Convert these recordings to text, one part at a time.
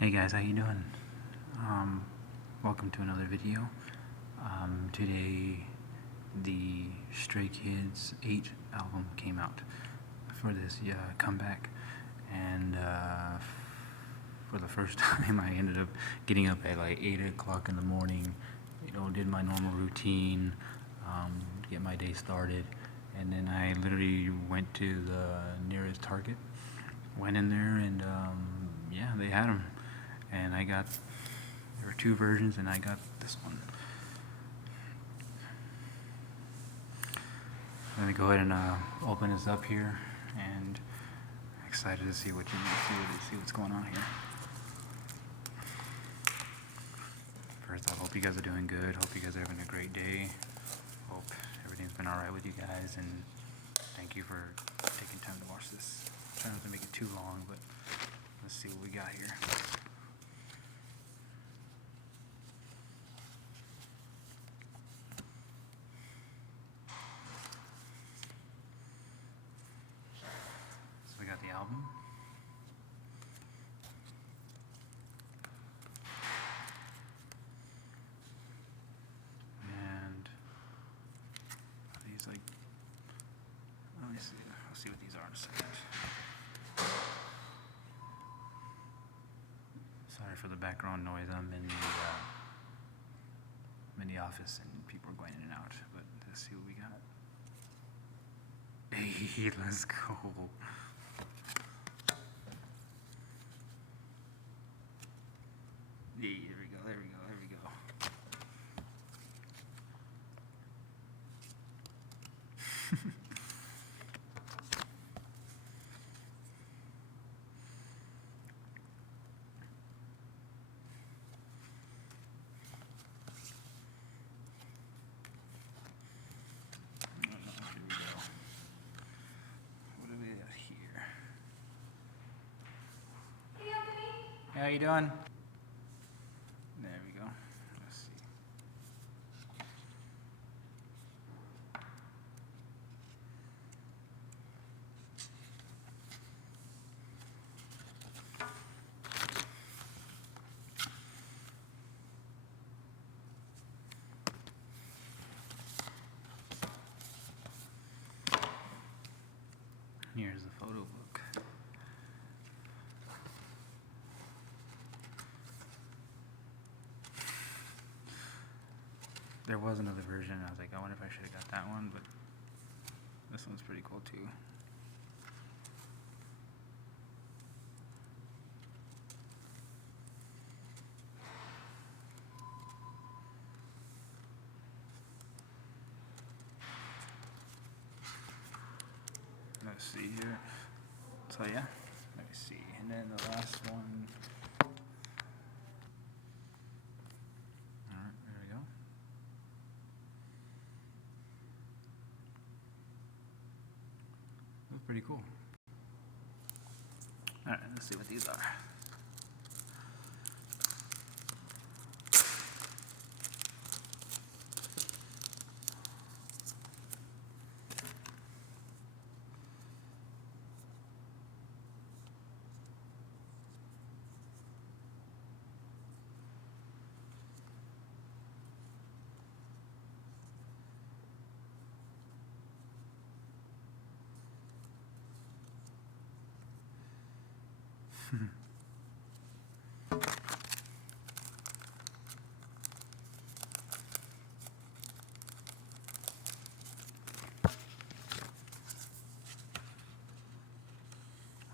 Hey guys, how you doing? Welcome to another video. Today, the Stray Kids 8 album came out for this comeback, and for the first time I ended up getting up at like 8 o'clock in the morning, did my normal routine, to get my day started, and then I literally went to the nearest Target, went in there, and yeah, they had them. And there were two versions, and I got this one. I'm gonna go ahead and open this up here, and excited to see see what's going on here. First off, hope you guys are doing good. Hope you guys are having a great day. Hope everything's been all right with you guys, and thank you for taking time to watch this. I'm trying not to make it too long, but let's see what we got here. So we got the album. And these let me see. I'll see what these are in a second. Sorry for the background noise. I'm in the office and people are going in and out. But let's see what we got. Hey, let's go. Yeah, there we go. How you doing? There we go. Let's see. Here's the photo book. There was another version. I was like, I wonder if I should have got that one, but this one's pretty cool too. Let's see here. So yeah, let me see. And then the last one. Alright, there we go. That's pretty cool. Alright, let's see what these are.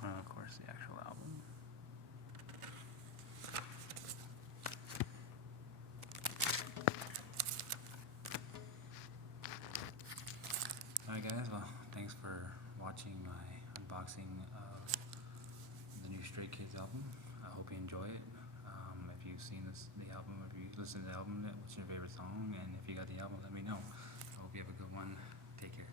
Well, of course, the actual album. Alright guys, well, thanks for watching my unboxing of the new Stray Kids album. I hope you enjoy it. If you've seen the album, if you listened to the album, what's your favorite song? And if you got the album, let me know. I hope you have a good one. Take care.